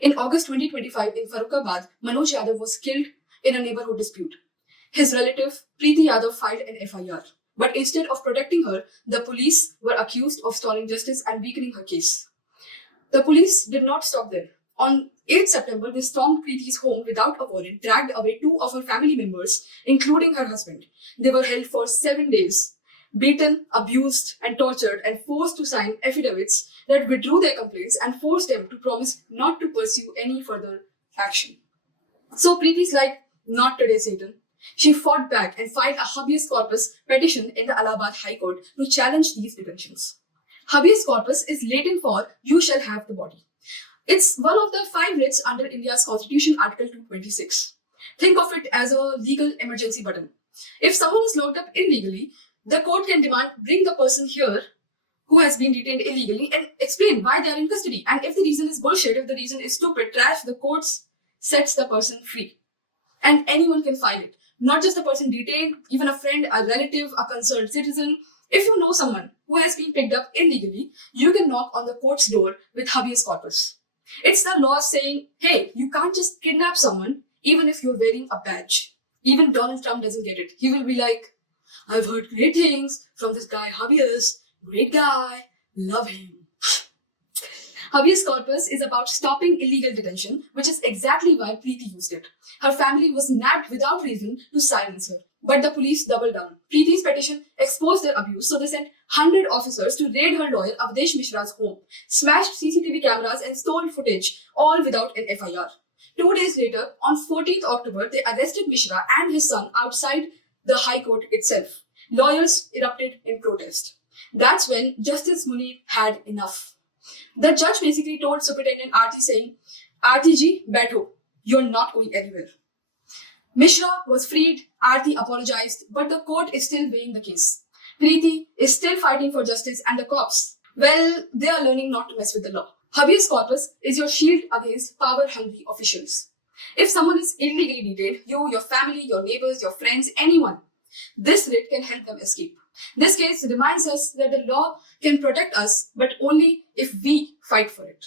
In August 2025 in Farrukhabad, Manoj Yadav was killed in a neighborhood dispute. His relative, Preeti Yadav, filed an FIR. But instead of protecting her, the police were accused of stalling justice and weakening her case. The police did not stop there. On 8 September, they stormed Preeti's home without a warrant, dragged away 2 of her family members, including her husband. They were held for 7 days, beaten, abused, and tortured, and forced to sign affidavits that withdrew their complaints and forced them to promise not to pursue any further action. So Preeti's like, not today, Satan. She fought back and filed a habeas corpus petition in the Allahabad High Court to challenge these detentions. Habeas corpus is Latin for you shall have the body. It's one of the 5 writs under India's Constitution, Article 226. Think of it as a legal emergency button. If someone is locked up illegally, the court can demand bring the person here who has been detained illegally and explain why they are in custody. And if the reason is bullshit, if the reason is stupid, trash, the court sets the person free. And anyone can file it. Not just the person detained, even a friend, a relative, a concerned citizen. If you know someone who has been picked up illegally, you can knock on the court's door with habeas corpus. It's the law saying, hey, you can't just kidnap someone even if you're wearing a badge. Even Donald Trump doesn't get it. He will be like, I've heard great things from this guy Habeas. Great guy. Love him. Habeas corpus is about stopping illegal detention, which is exactly why Preeti used it. Her family was nabbed without reason to silence her. But the police doubled down. Preeti's petition exposed their abuse, so they sent 100 officers to raid her lawyer Avdesh Mishra's home, smashed CCTV cameras and stole footage, all without an FIR. 2 days later, on 14th October, they arrested Mishra and his son outside the High Court itself. Lawyers erupted in protest. That's when Justice Munir had enough. The judge basically told Superintendent Aarti saying, Aarti ji, baitho, you're not going anywhere. Mishra was freed, Aarti apologized, but the court is still weighing the case. Preeti is still fighting for justice, and the cops, well, they are learning not to mess with the law. Habeas corpus is your shield against power-hungry officials. If someone is illegally detained, you, your family, your neighbors, your friends, anyone, this writ can help them escape. This case reminds us that the law can protect us, but only if we fight for it.